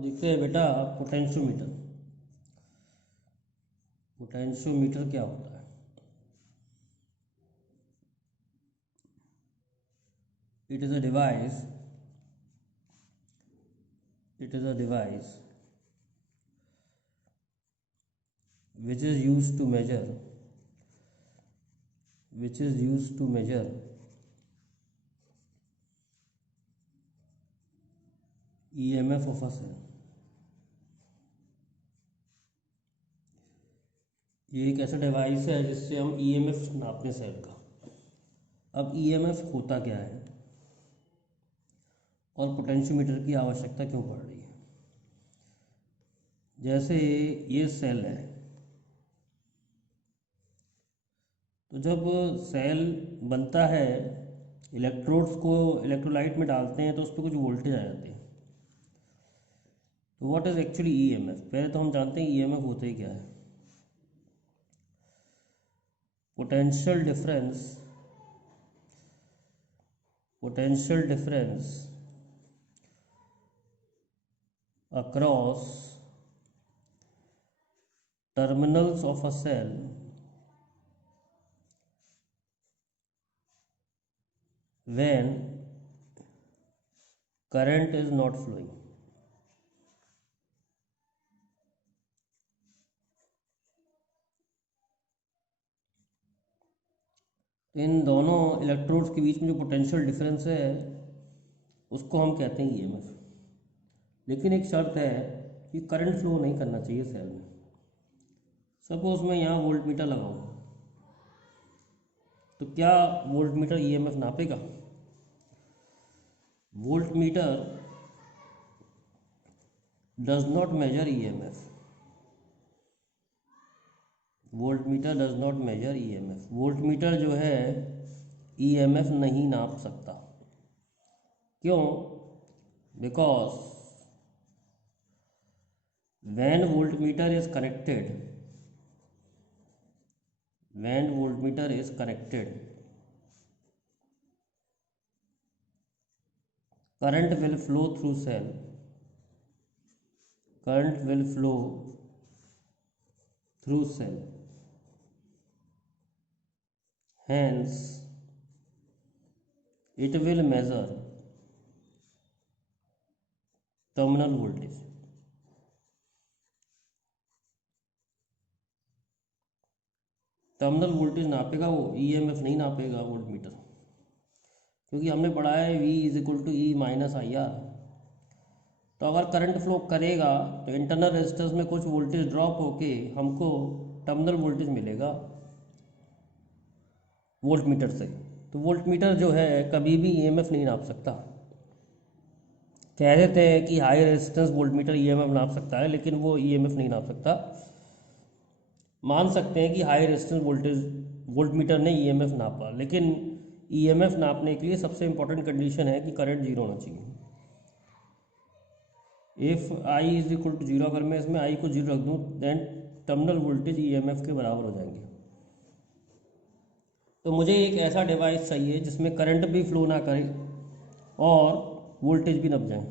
देखते हैं बेटा पोटेंशियोमीटर। पोटेंशियोमीटर क्या होता है? It is a device which is used to measure EMF of a cell। ये एक ऐसा डिवाइस है जिससे हम EMF नापते हैं सेल का। अब EMF होता क्या है और पोटेंशियोमीटर की आवश्यकता क्यों पड़ रही है? जैसे ये सेल है, तो जब सेल बनता है, इलेक्ट्रोड्स को इलेक्ट्रोलाइट में डालते हैं तो उस पर कुछ वोल्टेज आ जाते हैं। तो व्हाट इज एक्चुअली EMF? पहले तो हम जानते हैं EMF होता ही क्या है। Potential difference across terminals of a cell when current is not flowing। इन दोनों इलेक्ट्रोड्स के बीच में जो पोटेंशियल डिफरेंस है उसको हम कहते हैं EMF। लेकिन एक शर्त है कि करंट फ्लो नहीं करना चाहिए सेल में। सपोज मैं यहाँ वोल्ट मीटर लगाऊँ, तो क्या वोल्ट मीटर EMF नापेगा? Volt meter does not measure EMF। Volt meter does not measure EMF। Volt meter जो है EMF नहीं नाप सकता। क्यों? Because when voltmeter is connected current will flow through cell hence it will measure terminal voltage। Terminal voltage नापेगा वो, EMF नहीं नापेगा volt metre. क्योंकि हमने पढ़ा है V is equal to E minus IR। तो अगर करंट फ्लो करेगा तो इंटरनल रेजिस्टेंस में कुछ वोल्टेज ड्रॉप होके हमको टर्मिनल वोल्टेज मिलेगा वोल्ट मीटर से। तो वोल्ट मीटर जो है कभी भी EMF नहीं नाप सकता। कह देते हैं कि high resistance volt meter EMF नाप सकता है, लेकिन वो EMF नहीं नाप सकता। मान सकते हैं कि हाई रेजिस्टेंस वोल्ट मीटर ने EMF नापा, लेकिन EMF नापने के लिए सबसे इंपॉर्टेंट कंडीशन है कि करंट जीरो होना चाहिए। If I is equal to zero, अगर मैं इसमें I को जीरो रख दूँ देन टर्मिनल वोल्टेज EMF के बराबर हो जाएंगे। तो मुझे एक ऐसा डिवाइस चाहिए जिसमें करंट भी फ्लो ना करे और वोल्टेज भी नप जाए।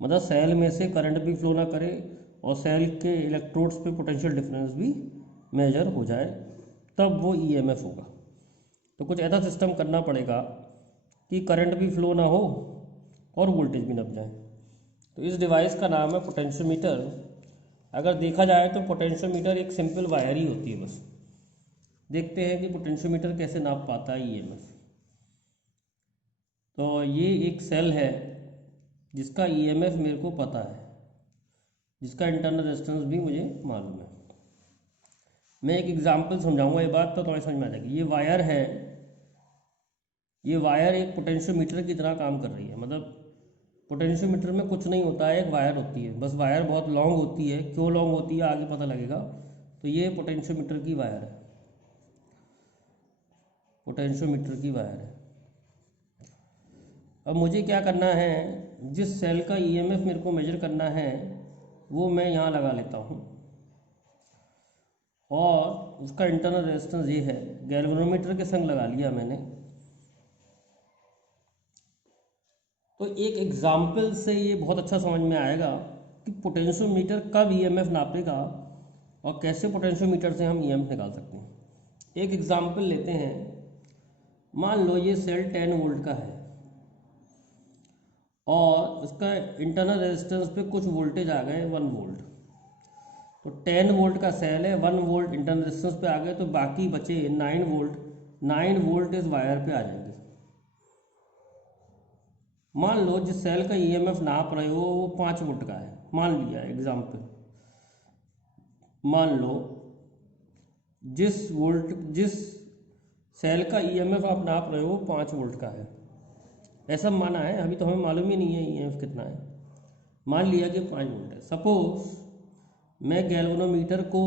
मतलब सेल में से करंट भी फ्लो ना करे और सेल के इलेक्ट्रोड्स पे पोटेंशियल डिफरेंस भी मेजर हो जाए, तब वो EMF होगा। तो कुछ ऐसा सिस्टम करना पड़ेगा कि करंट भी फ्लो ना हो और वोल्टेज भी नप जाए। तो इस डिवाइस का नाम है पोटेंशियोमीटर। अगर देखा जाए तो पोटेंशियोमीटर एक सिंपल वायर ही होती है बस। देखते हैं कि पोटेंशियोमीटर कैसे नाप पाता है EMF। तो ये एक सेल है जिसका EMF मेरे को पता है, जिसका इंटरनल रेजिस्टेंस भी मुझे मालूम है। मैं एक एग्जांपल समझाऊंगा, ये बात तो तुम्हें समझ में आ जाएगी। ये वायर एक पोटेंशियोमीटर की तरह काम कर रही है। मतलब पोटेंशियोमीटर में कुछ नहीं होता है, एक वायर होती है बस। वायर बहुत लॉन्ग होती है, क्यों लॉन्ग होती है आगे पता लगेगा। तो ये पोटेंशियोमीटर की वायर है, पोटेंशियोमीटर की वायर है। अब मुझे क्या करना है, जिस सेल का EMF मेरे को मेजर करना है वो मैं यहाँ लगा लेता हूँ, और उसका इंटरनल रेजिस्टेंस ये है। गैल्वेनोमीटर के संग लगा लिया मैंने। तो एक एग्जाम्पल से ये बहुत अच्छा समझ में आएगा कि पोटेंशियोमीटर कब ईएमएफ नापेगा और कैसे पोटेंशियोमीटर से हम ईएमएफ निकाल सकते हैं। एक एग्जाम्पल लेते हैं। मान लो ये सेल 10 वोल्ट का है और उसका इंटरनल रेजिस्टेंस पे कुछ वोल्टेज आ गए 1 वोल्ट। तो 10 वोल्ट का सेल है, 1 वोल्ट इंटरनल रेजिस्टेंस पे आ गए, तो बाकी बचे 9 वोल्ट। 9 वोल्ट इस वायर पे आ जाएंगे। मान लो जिस सेल का ईएमएफ नाप रहे हो वो 5 वोल्ट का है, मान लिया एग्जाम्पल। मान लो जिस सेल का ईएमएफ आप नाप रहे हो 5 वोल्ट का है, ऐसा माना है। अभी तो हमें मालूम ही नहीं है ईएमएफ कितना है। मान लिया कि 5 वोल्ट है। सपोज मैं गैल्वेनोमीटर को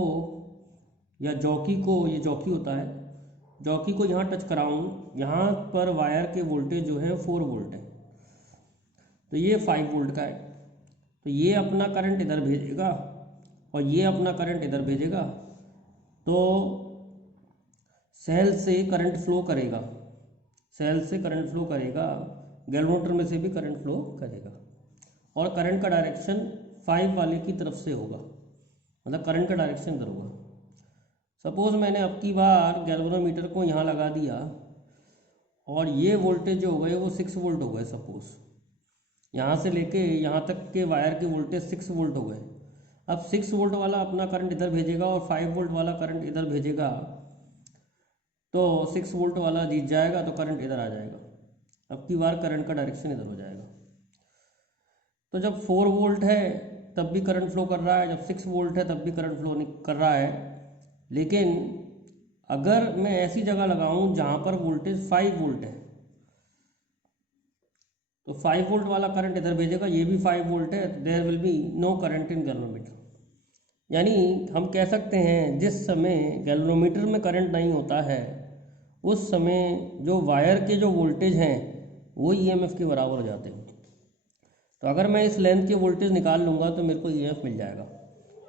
या जॉकी को, ये जॉकी होता है, जॉकी को यहाँ टच कराऊँ, यहाँ पर वायर के वोल्टेज जो है 4 वोल्ट है, तो ये 5 वोल्ट का है। तो ये अपना करंट इधर भेजेगा और ये अपना करंट इधर भेजेगा, तो सेल से करंट फ्लो करेगा, सेल से करंट फ्लो करेगा, गैल्वेनोमीटर में से भी करंट फ्लो करेगा, और करंट का डायरेक्शन 5 वाले की तरफ से होगा, मतलब करंट का डायरेक्शन इधर होगा। सपोज मैंने अब की बार गैल्वेनोमीटर को यहाँ लगा दिया और ये वोल्टेज जो हो गए वो 6 वोल्ट हो गए। सपोज यहाँ से लेके यहाँ तक के वायर के वोल्टेज 6 वोल्ट हो गए। अब 6 वोल्ट वाला अपना करंट इधर भेजेगा और 5 वोल्ट वाला करंट इधर भेजेगा, तो 6 वोल्ट वाला जीत जाएगा, तो करंट इधर आ जाएगा। अब की बार करंट का डायरेक्शन इधर हो जाएगा। तो जब 4 वोल्ट है तब भी करंट फ्लो कर रहा है, जब 6 वोल्ट है तब भी करंट फ्लो कर रहा है। लेकिन अगर मैं ऐसी जगह लगाऊं जहाँ पर वोल्टेज 5 वोल्ट है, तो 5 वोल्ट वाला करंट इधर भेजेगा, ये भी 5 वोल्ट है, there will be no current in galvanometer. यानी हम कह सकते हैं जिस समय गैल्वेनोमीटर में करंट नहीं होता है उस समय जो वायर के जो वोल्टेज हैं वो ईएमएफ के बराबर हो जाते हैं। तो अगर मैं इस लेंथ के वोल्टेज निकाल लूँगा तो मेरे को ईएमएफ मिल जाएगा।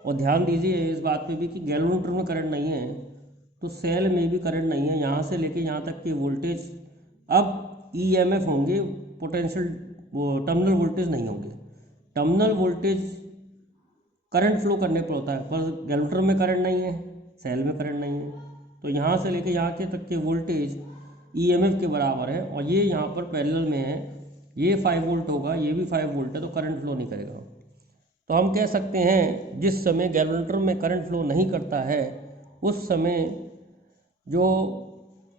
और ध्यान दीजिए इस बात पे भी कि गैल्वेनोमीटर में करंट नहीं है तो सेल में भी करंट नहीं है। यहाँ से लेके यहाँ तक के वोल्टेज अब ईएमएफ होंगे, पोटेंशियल वो टर्मिनल वोल्टेज नहीं होंगे। टर्मिनल वोल्टेज करंट फ्लो करने पर होता है, पर गैल्वेनोमीटर में करंट नहीं है, सेल में करंट नहीं है, तो यहाँ से लेके यहाँ के तक के वोल्टेज ईएमएफ के बराबर है। और ये यहाँ पर पैरेलल में है, ये 5 वोल्ट होगा, ये भी 5 वोल्ट है, तो करंट फ्लो नहीं करेगा। तो हम कह सकते हैं जिस समय गैल्वेनोमीटर में करंट फ्लो नहीं करता है उस समय जो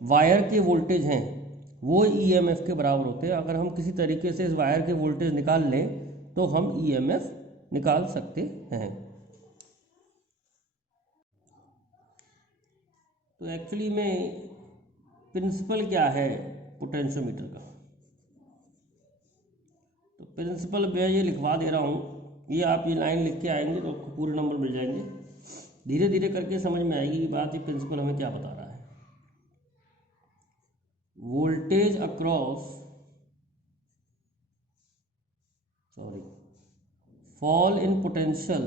वायर के वोल्टेज हैं वो ईएमएफ के बराबर होते हैं। अगर हम किसी तरीके से इस वायर के वोल्टेज निकाल लें तो हम ईएमएफ निकाल सकते हैं। तो एक्चुअली में प्रिंसिपल क्या है पोटेंशियोमीटर का, तो प्रिंसिपल मैं ये लिखवा दे रहा हूँ, ये आप ये लाइन लिख के आएंगे तो आपको पूरे नंबर मिल जाएंगे। धीरे धीरे करके समझ में आएगी ये बात, ये प्रिंसिपल हमें क्या बता रहा है। Voltage across fall in potential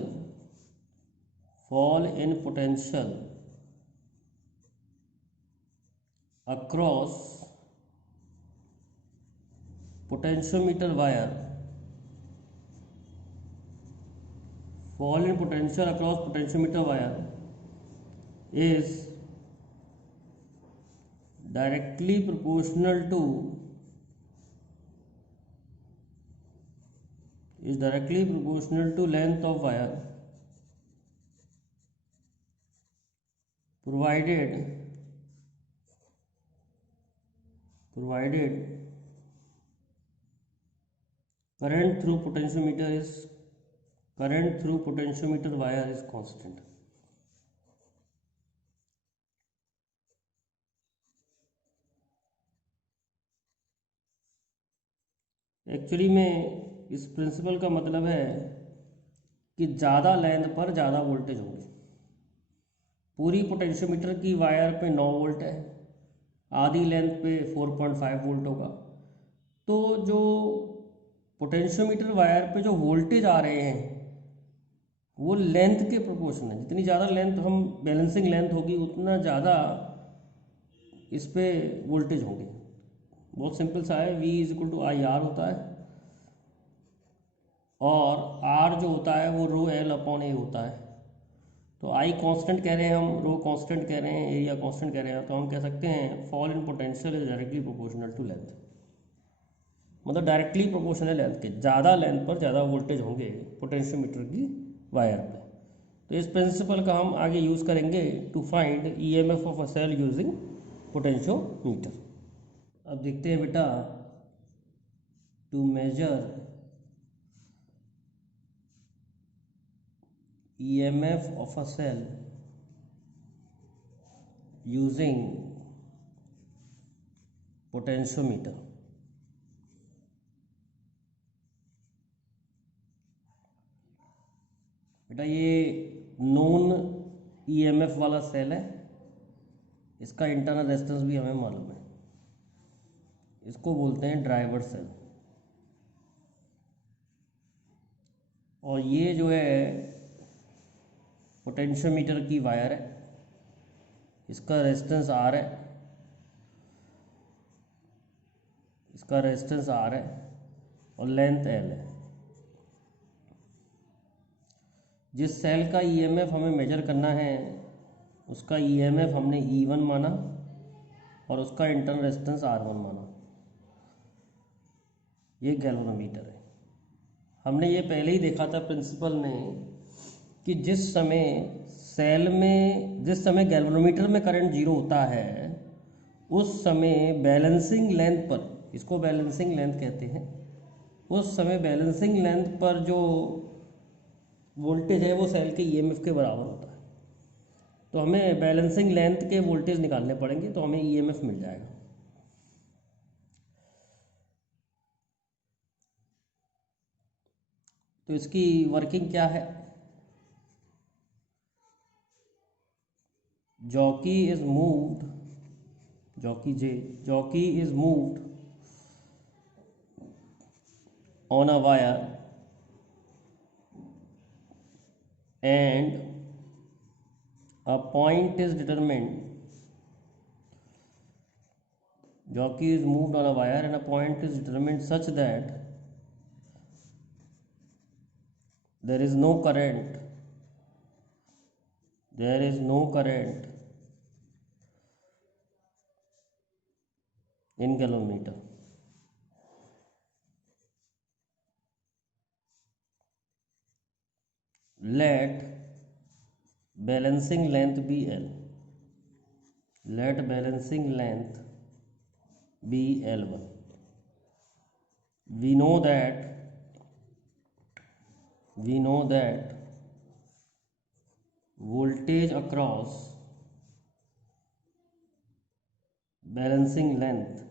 across potentiometer wire, fall in potential across potentiometer wire is directly proportional to length of wire provided current through potentiometer wire is constant। Actually में इस प्रिंसिपल का मतलब है कि ज़्यादा लेंथ पर ज़्यादा voltage होंगे। पूरी पोटेंशियोमीटर की वायर पे 9 वोल्ट है, आधी लेंथ पे 4.5 वोल्ट होगा। तो जो पोटेंशियोमीटर वायर पे जो वोल्टेज आ रहे हैं वो लेंथ के प्रोपोर्शन है। जितनी ज़्यादा लेंथ हम बैलेंसिंग लेंथ होगी उतना ज़्यादा इस पे वोल्टेज होंगे। बहुत सिंपल सा है, V = IR होता है। और आर जो होता है वो रो एल अपॉन ए होता है। तो आई कांस्टेंट कह रहे हैं हम, रो कांस्टेंट कह रहे हैं, एरिया कांस्टेंट कह रहे हैं, तो हम कह सकते हैं fall in potential is directly proportional to length. मतलब डायरेक्टली प्रोपोर्शनल लेंथ के, ज़्यादा लेंथ पर ज़्यादा वोल्टेज होंगे पोटेंशियोमीटर की वायर पे। तो इस प्रिंसिपल का हम आगे यूज़ करेंगे to find EMF of a cell using potentiometer. अब देखते हैं बेटा, to measure EMF of a cell using potentiometer। बेटा ये नोन EMF वाला सेल है, इसका इंटरनल रेजिस्टेंस भी हमें मालूम है, इसको बोलते हैं ड्राइवर सेल। और ये जो है पोटेंशियोमीटर की वायर है, इसका रेजिस्टेंस आर है, इसका रेजिस्टेंस आर है और लेंथ एल है। जिस सेल का ईएमएफ हमें मेजर करना है उसका ईएमएफ हमने E1 माना और उसका इंटरनल रेजिस्टेंस R1 माना। ये गैल्वेनोमीटर है। हमने ये पहले ही देखा था प्रिंसिपल में कि जिस समय गैल्वेनोमीटर में करंट जीरो होता है उस समय बैलेंसिंग लेंथ पर, इसको बैलेंसिंग लेंथ कहते हैं, उस समय बैलेंसिंग लेंथ पर जो वोल्टेज है वो सेल के ईएमएफ के बराबर होता है। तो हमें बैलेंसिंग लेंथ के वोल्टेज निकालने पड़ेंगे तो हमें ईएमएफ मिल जाएगा। तो इसकी वर्किंग क्या है? jockey is moved on a wire and a point is determined such that there is no current in galvanometer. Let balancing length be L. Let balancing length be L1. We know that voltage across balancing length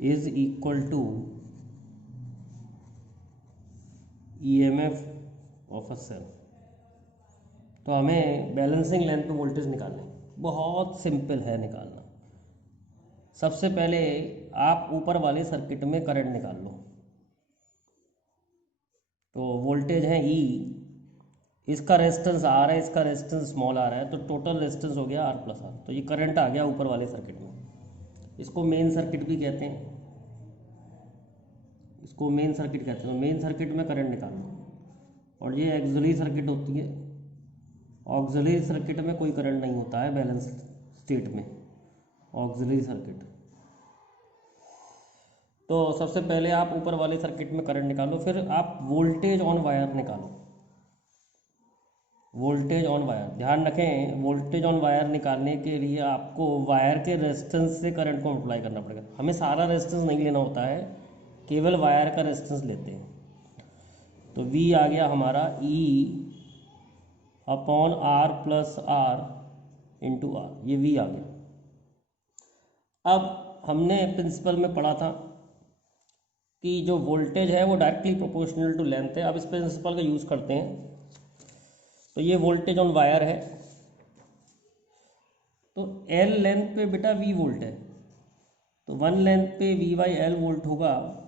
is equal to EMF of a cell। तो हमें balancing length पे voltage निकालना है, बहुत simple है निकालना। सबसे पहले आप ऊपर वाले सर्किट में करंट निकाल लो। तो वोल्टेज है E, इसका रेजिस्टेंस R है, इसका रेजिस्टेंस स्मॉल r है, तो टोटल रेजिस्टेंस हो गया R प्लस R। तो ये करंट आ गया ऊपर वाले सर्किट में, इसको मेन सर्किट भी कहते हैं, तो मेन सर्किट में करंट निकाल लो। और ये ऑक्सिलरी सर्किट होती है, ऑक्सिलरी सर्किट में कोई करंट नहीं होता है बैलेंस स्टेट में, ऑक्सिलरी सर्किट। तो सबसे पहले आप ऊपर वाले सर्किट में करंट निकालो, फिर आप वोल्टेज ऑन वायर निकालो। वोल्टेज ऑन वायर, ध्यान रखें, वोल्टेज ऑन वायर निकालने के लिए आपको वायर के रेजिस्टेंस से करंट को मल्टीप्लाई करना पड़ेगा। हमें सारा रेजिस्टेंस नहीं लेना होता है, केवल वायर का रेजिस्टेंस लेते हैं। तो V आ गया हमारा E upon R plus R into R, ये V आ गया। अब हमने प्रिंसिपल में पढ़ा था कि जो वोल्टेज है वो डायरेक्टली प्रोपोर्शनल टू लेंथ है। अब इस प्रिंसिपल का यूज़ करते हैं। तो ये वोल्टेज ऑन वायर है, तो L लेंथ पे बेटा V वोल्ट है, तो 1 लेंथ पे V/L वोल्ट होगा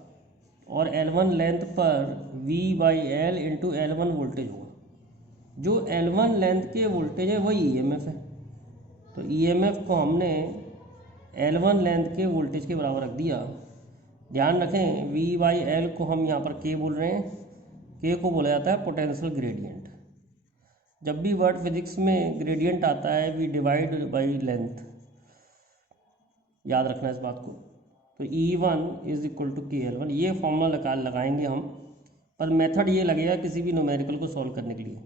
और L1 लेंथ पर V/L इंटू L1 वोल्टेज होगा। जो L1 लेंथ के वोल्टेज है वही EMF है। तो EMF को हमने L1 लेंथ के वोल्टेज के बराबर रख दिया। ध्यान रखें V/L को हम यहाँ पर K बोल रहे हैं, K को बोला जाता है पोटेंशियल ग्रेडियंट। जब भी वर्ड फिजिक्स में ग्रेडियंट आता है वी डिवाइड बाई लेंथ, याद रखना इस बात को। तो E1 is equal to KL1, ये फॉर्मूला लगाएंगे हम, पर मेथड ये लगेगा किसी भी न्यूमेरिकल को सॉल्व करने के लिए।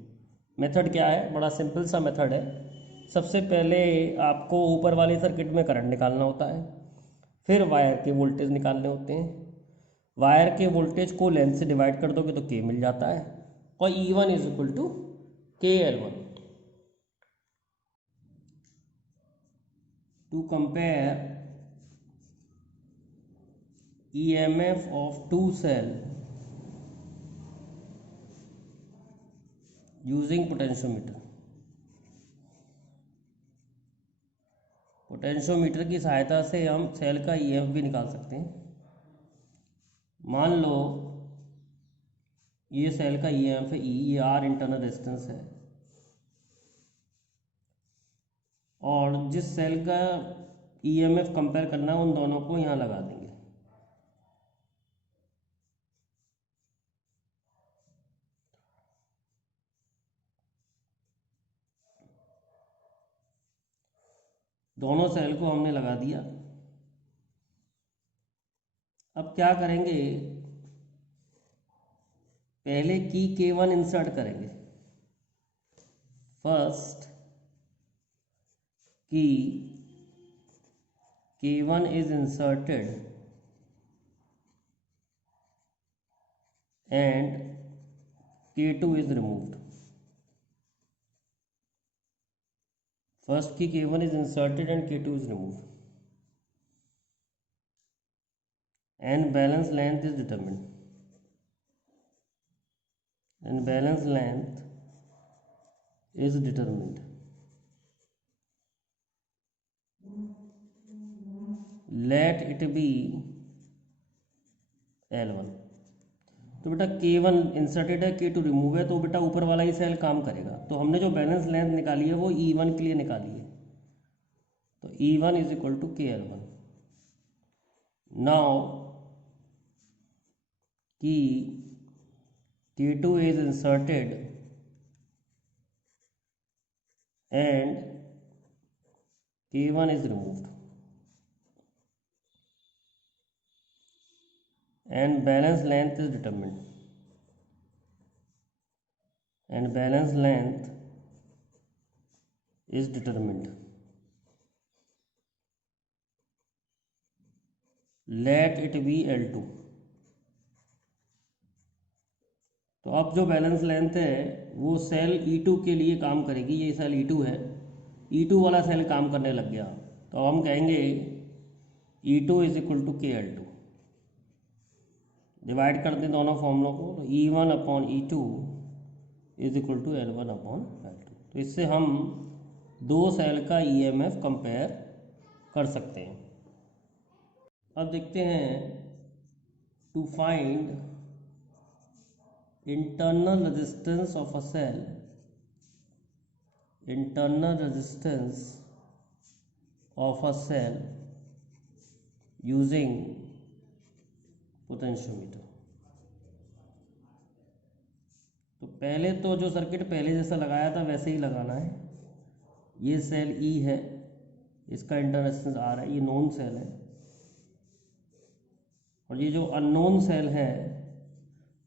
मेथड क्या है, बड़ा सिंपल सा मेथड है। सबसे पहले आपको ऊपर वाले सर्किट में करंट निकालना होता है, फिर वायर के वोल्टेज निकालने होते हैं। वायर के वोल्टेज को लेंथ से डिवाइड कर दोगे तो K मिल जाता है, और E1 is equal to KL1। To compare EMF of two cell using potentiometer। Potentiometer की सहायता से हम सेल का EMF भी निकाल सकते हैं। मान लो ये सेल का EMF है E, ये R इंटरनल रेजिस्टेंस है, और जिस सेल का EMF कंपेयर करना है उन दोनों को यहाँ लगा देंगे। दोनों सेल को हमने लगा दिया। अब क्या करेंगे, पहले की K1 इंसर्ट करेंगे। फर्स्ट की K1 is inserted and K2 is removed। First key K1 is inserted and K2 is removed, and balance length is determined, and balance length is determined। Let it be L1। तो बेटा K1 inserted है, K2 remove है, तो बेटा ऊपर वाला ही cell काम करेगा। तो हमने जो बैलेंस लेंथ निकाली है वो E1 के लिए निकाली है, तो E1 is equal to KL1। Now की K2 is inserted and K1 is removed, and balance length is determined, and balance length is determined। Let it be L2। तो अब जो बैलेंस लेंथ है वो सेल E2 के लिए काम करेगी। ये सेल E2 है, E2 वाला सेल काम करने लग गया, तो हम कहेंगे E2 is equal to KL2। Divide कर दें दोनों फॉर्मूलों को, तो E1 upon E2 is equal to L1 upon L2। तो इससे हम दो सेल का EMF कंपेयर कर सकते हैं। अब देखते हैं, to find internal resistance of a cell, internal resistance of a cell using potentiometer। तो पहले तो जो सर्किट पहले जैसा लगाया था वैसे ही लगाना है। ये सेल E है, इसका इंटरनल रेजिस्टेंस R है, ये नोन सेल है, और ये जो अननोन सेल है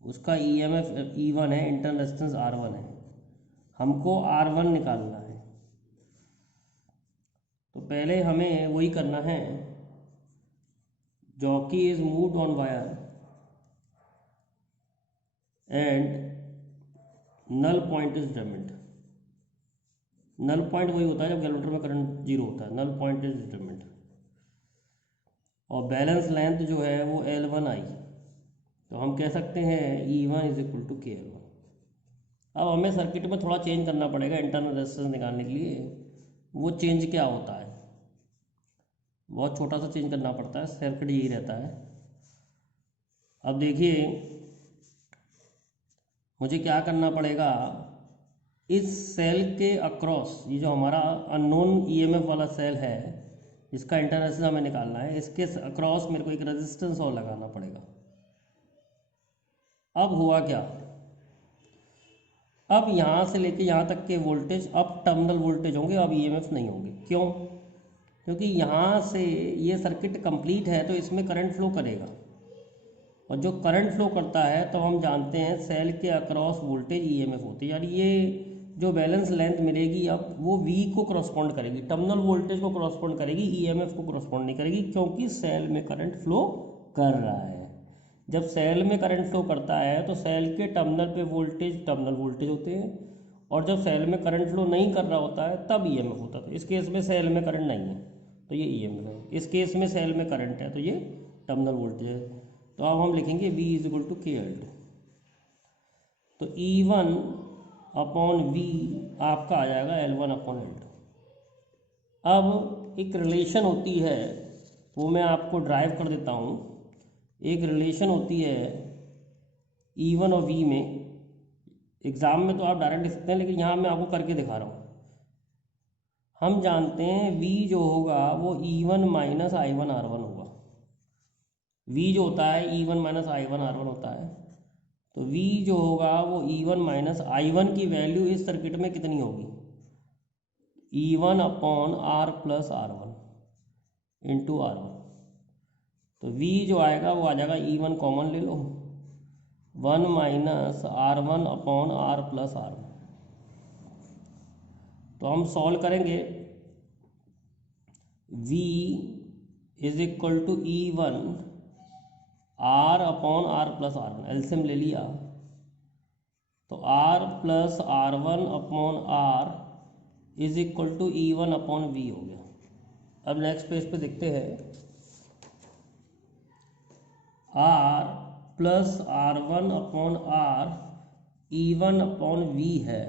उसका EMF E1 है, इंटरनल रेजिस्टेंस R1 है। हमको R1 निकालना है, तो पहले हमें वही करना है, jockey is moved on wire and null point is determined. Null point वही होता है जब कैलकुलेटर में करंट जीरो होता है, नल पॉइंट इज डिटरमिन्ड। और बैलेंस लेंथ जो है वो L1 आई, तो हम कह सकते हैं E1 is equal to KL1। अब हमें सर्किट में थोड़ा चेंज करना पड़ेगा इंटरनल रेजिस्टेंस निकालने के लिए। वो चेंज क्या होता है, बहुत छोटा सा चेंज करना पड़ता है, सर्किट यही रहता है। अब देखिए मुझे क्या करना पड़ेगा, इस सेल के अक्रॉस, ये जो हमारा अननोन EMF वाला सेल है, इसका इंटरनेसेस हमें निकालना है, इसके अक्रॉस मेरे को एक रेजिस्टेंस और लगाना पड़ेगा। अब हुआ क्या, अब यहाँ से लेके यहाँ तक के वोल्टेज अब टर्मिनल वोल्टेज होंगे, अब ईएमएफ नहीं होंगे। क्यों? क्योंकि यहाँ से ये सर्किट कंप्लीट है तो इसमें करंट फ्लो करेगा, और जो करंट फ्लो करता है तो हम जानते हैं सेल के अक्रॉस वोल्टेज ईएमएफ होती है, यानी ये जो बैलेंस लेंथ मिलेगी अब वो वी को करस्पॉन्ड करेगी, टर्मिनल वोल्टेज को करस्पॉन्ड करेगी, ईएमएफ को करस्पॉन्ड नहीं करेगी, क्योंकि सेल में करंट फ्लो कर रहा है। जब सेल में करंट फ्लो करता है तो सेल के टर्मिनल पे वोल्टेज टर्मिनल वोल्टेज होते हैं, और जब सेल में करंट फ्लो नहीं कर रहा होता है तब ईएमएफ होता है। इस केस में सेल में करंट नहीं है तो ये ईएमएफ है, इस केस में सेल में करंट है तो ये टर्मिनल वोल्टेज है। तो अब हम लिखेंगे V is equal to KL2। तो E1 अपॉन V आपका आ जाएगा L1 अपॉन L2। अब एक रिलेशन होती है वो मैं आपको ड्राइव कर देता हूँ। एक रिलेशन होती है E1 और V में, एग्ज़ाम में तो आप डायरेक्ट लिख सकते हैं लेकिन यहाँ मैं आपको करके दिखा रहा हूँ। हम जानते हैं V जो होगा वो E1 माइनस I1 R1 होगा। V जो होता है E1 माइनस I1 R1 होता है, तो V जो होगा वो E1 माइनस I1 की वैल्यू इस सर्किट में कितनी होगी, E1 upon R plus R1 into R1। तो V जो आएगा वो आ जाएगा E1 कॉमन ले लो, 1 minus R1 upon R plus R1। तो हम सॉल्व करेंगे, V is equal to E1 R upon R plus R1, LCM ले लिया तो R plus R1 upon R is equal to E1 upon V हो गया। अब नेक्स्ट पेज पे देखते हैं, R plus R1 upon R E1 upon V है,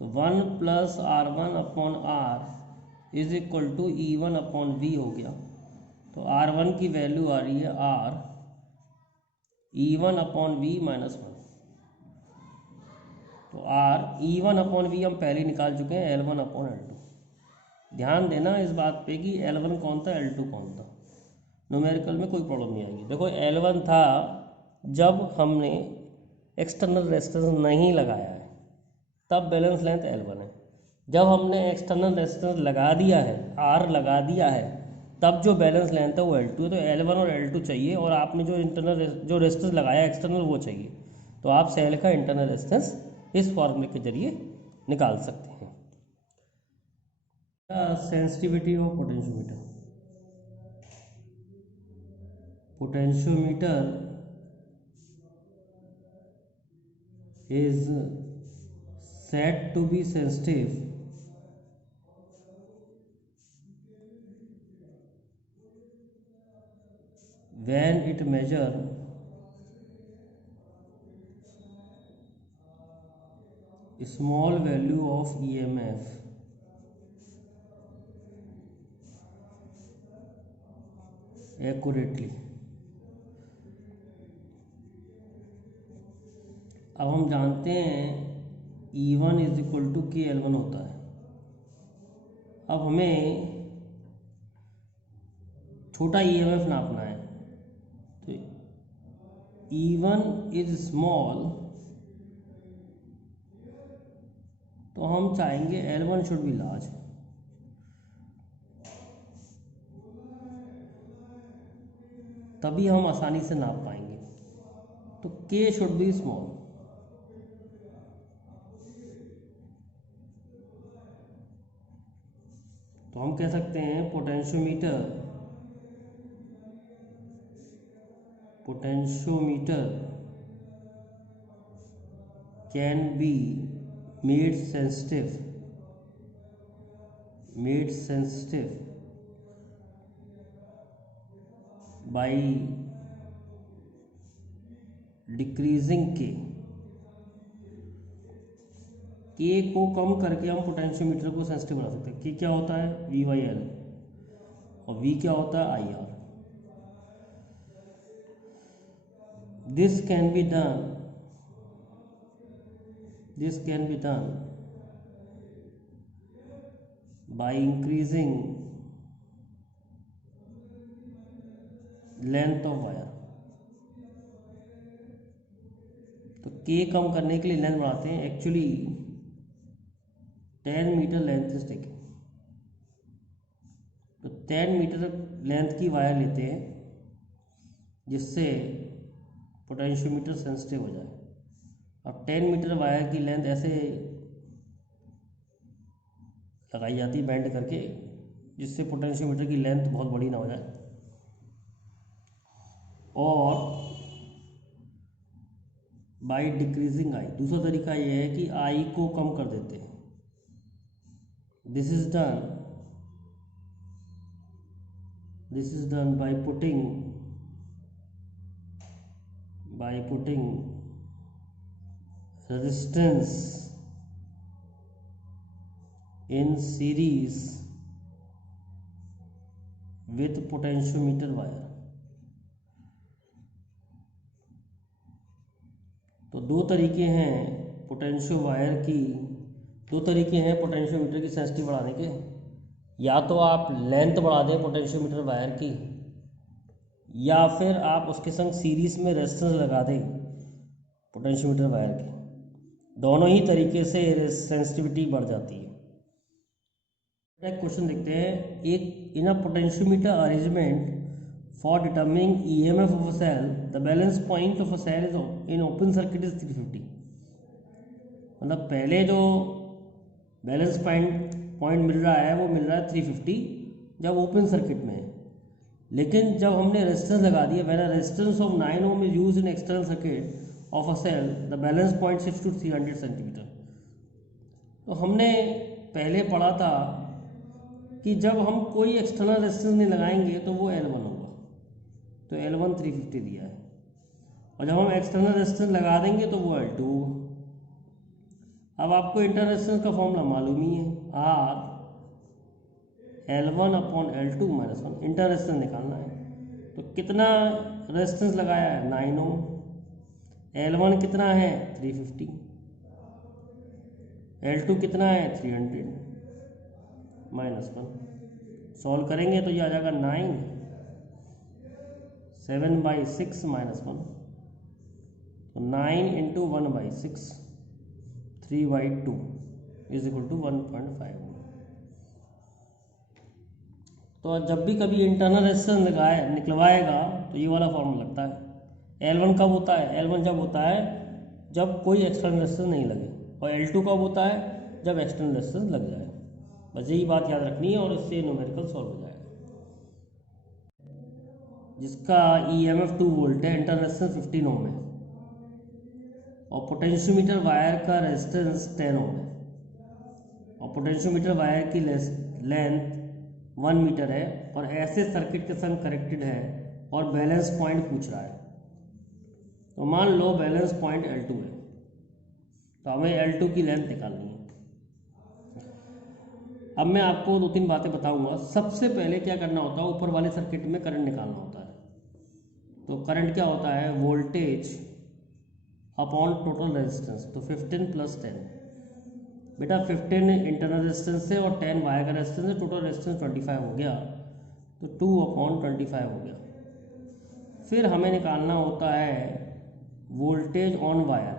तो 1 plus R1 upon R is equal to E1 upon V हो गया। तो R1 की वैल्यू आ रही है R E1 upon V minus 1। तो R E1 अपॉन V हम पहले ही निकाल चुके हैं, L1 अपॉन L2। ध्यान देना इस बात पे कि L1 कौन था L2 कौन था, न्यूमेरिकल में कोई प्रॉब्लम नहीं आएगी। देखो L1 था जब हमने एक्सटर्नल रेजिस्टेंस नहीं लगाया है तब बैलेंस लेंथ L1 है। जब हमने एक्सटर्नल रेजिस्टेंस लगा दिया है, R लगा दिया है, तब जो बैलेंस लेंथ है वो L2 है। तो L1 और L2 चाहिए, और आपने जो इंटरनल जो रेजिस्टेंस लगाया एक्सटर्नल वो चाहिए, तो आप सेल का इंटरनल रेजिस्टेंस इस फॉर्मूले के जरिए निकाल सकते हैं। Sensitivity of potentiometer. Potentiometer is said to be sensitive when it measure small value of EMF accurately। अब हम जानते हैं E1 is equal to KL1 होता है। अब हमें छोटा EMF नापना है, तो E1 इज स्मॉल, तो हम चाहेंगे L1 शुड बी लार्ज। तभी हम आसानी से नाप पाएंगे, तो K शुड बी स्मॉल। तो हम कह सकते हैं potentiometer can be made sensitive by decreasing के को कम करके हम पोटेंशियोमीटर को सेंसिटिव बना सकते हैं। के क्या होता है V/L, और V क्या होता है IR। This can be done by increasing length of wire. तो के कम करने के लिए लेंथ बढ़ाते हैं। Actually 10 metre length is taking, तो 10 मीटर लेंथ की वायर लेते हैं जिससे पोटेंशियोमीटर सेंसिटिव हो जाए। अब 10 मीटर वायर की लेंथ ऐसे लगाई जाती है बैंड करके, जिससे पोटेंशियोमीटर की लेंथ बहुत बड़ी ना हो जाए। और बाय डिक्रीजिंग आई, दूसरा तरीका ये है कि आई को कम कर देते हैं। This is done by putting resistance in series with potentiometer wire। तो दो तरीके हैं पोटेंशियोमीटर की सेंसिटिव बढ़ाने के। या तो आप लेंथ बढ़ा दें पोटेंशियोमीटर वायर की, या फिर आप उसके संग सीरीज में रेजिस्टेंस लगा दें पोटेंशियोमीटर वायर के। दोनों ही तरीके से सेंसिटिविटी बढ़ जाती है। एक क्वेश्चन देखते हैं। एक in a potentiometer arrangement for determining EMF of a cell, the balance point of a cell is in open circuit is 350। मतलब पहले जो बैलेंस पॉइंट मिल रहा है वो मिल रहा है 350 जब ओपन सर्किट में है। लेकिन जब हमने रेजिस्टेंस लगा दिया, when a resistance of 9 ohm is used in external circuit of a cell, the balance point shifts to 300 centimetre. तो हमने पहले पढ़ा था कि जब हम कोई एक्सटर्नल रेजिस्टेंस नहीं लगाएंगे तो वो L1 होगा। तो L1 350 दिया है, और जब हम एक्सटर्नल रेजिस्टेंस लगा देंगे तो वो L2 होगा। अब आपको इंटरनल रेजिस्टेंस का फॉर्मूला मालूम ही है, R L1 upon L2 minus 1। Internal resistance निकालना है। तो कितना रेजिस्टेंस लगाया है? 9 ओम। L1 कितना है? 350। L2 कितना है? 300 माइनस 1। सॉल्व करेंगे तो ये आ जाएगा 9, 7/6 माइनस 1। तो 9 इंटू 1/6, 3/2 इज इक्वल टू 1.5। तो जब भी कभी इंटरनल रेजिस्टेंस निकलवाएगा तो ये वाला फॉर्मूला लगता है। L1 कब होता है? L1 जब होता है जब कोई एक्सटर्नल रेजिस्टेंस नहीं लगे, और L2 कब होता है? जब एक्सटर्नल रेजिस्टेंस लग जाए। बस यही बात याद रखनी है और इससे न्यूमेरिकल सॉल्व हो जाएगा। जिसका EMF 2 वोल्ट है, इंटरनल रेजिस्टेंस 15 ओम है, और पोटेंशियोमीटर वायर का रेजिस्टेंस 10 ओम है, और पोटेंशियोमीटर वायर की लेंथ 1 मीटर है, और ऐसे सर्किट के संग कनेक्टेड है, और बैलेंस पॉइंट पूछ रहा है। तो मान लो बैलेंस पॉइंट L2 है, तो हमें L2 की लेंथ निकालनी है। अब मैं आपको 2-3 बातें बताऊंगा। सबसे पहले क्या करना होता है, ऊपर वाले सर्किट में करंट निकालना होता है। तो करंट क्या होता है? Voltage upon total resistance. तो 15 + 10, बेटा 15 इंटरनल रेजिस्टेंस है और 10 वायर का रेजिस्टेंस है, टोटल रेजिस्टेंस 25 हो गया। तो 2/25 हो गया। फिर हमें निकालना होता है वोल्टेज ऑन वायर।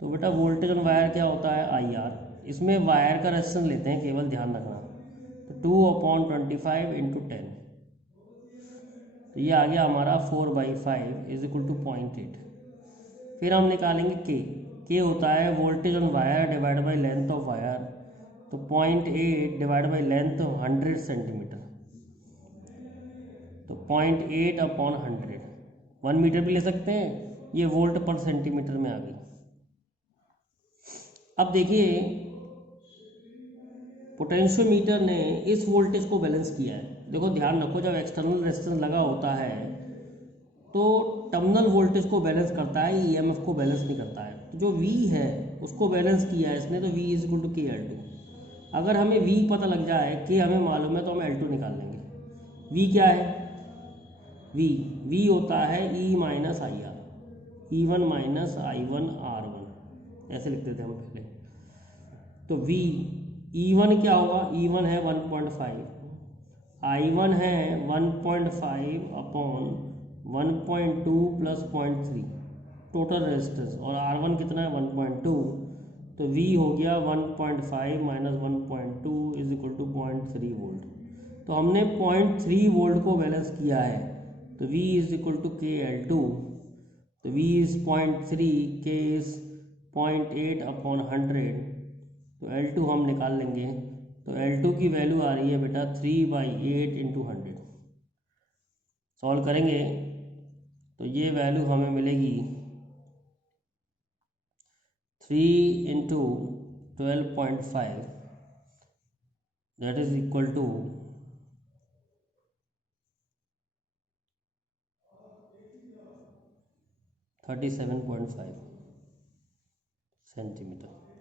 तो बेटा वोल्टेज ऑन वायर क्या होता है? IR। इसमें वायर का रेजिस्टेंस लेते हैं केवल, ध्यान रखना। तो 2/25 इंटू 10, तो ये आ गया हमारा 4/5 इज इक्वल टू 0.8। फिर हम निकालेंगे के होता है voltage on wire divide by length of wire. तो 0.8 डिवाइड बाई लेंथ 100 सेंटीमीटर, तो 0.8/100। 1 मीटर भी ले सकते हैं, ये वोल्ट पर सेंटीमीटर में आ गई। अब देखिए पोटेंशियोमीटर ने इस वोल्टेज को बैलेंस किया है। देखो ध्यान रखो, जब एक्सटर्नल रेजिस्टेंस लगा होता है तो टर्मिनल वोल्टेज को बैलेंस करता है, EMF को बैलेंस नहीं करता है। तो जो V है उसको बैलेंस किया है इसने, तो V is equal to KL2। अगर हमें V पता लग जाए, K हमें मालूम है, तो हम L2 निकाल लेंगे। V क्या है? V होता है E minus IR, E1 minus I1 R1, ऐसे लिखते थे हम पहले। तो E1 क्या होगा? E1 है 1.5, I1 है 1.5 अपॉन 1.2 प्लस 0.3 टोटल रेजिस्टेंस, और R1 कितना है 1.2, तो V हो गया 1.5 minus 1.2 is equal to 0.3 volt. तो हमने 0.3 वोल्ट को बैलेंस किया है, तो V is equal to KL2, तो V is 0.3, K is 0.8 upon 100, तो L2 हम निकाल लेंगे। तो L2 की वैल्यू आ रही है बेटा 3/8 इंटू 100। सॉल्व करेंगे तो ये वैल्यू हमें मिलेगी 3 into 12.5, that is equal to 37.5 centimetre.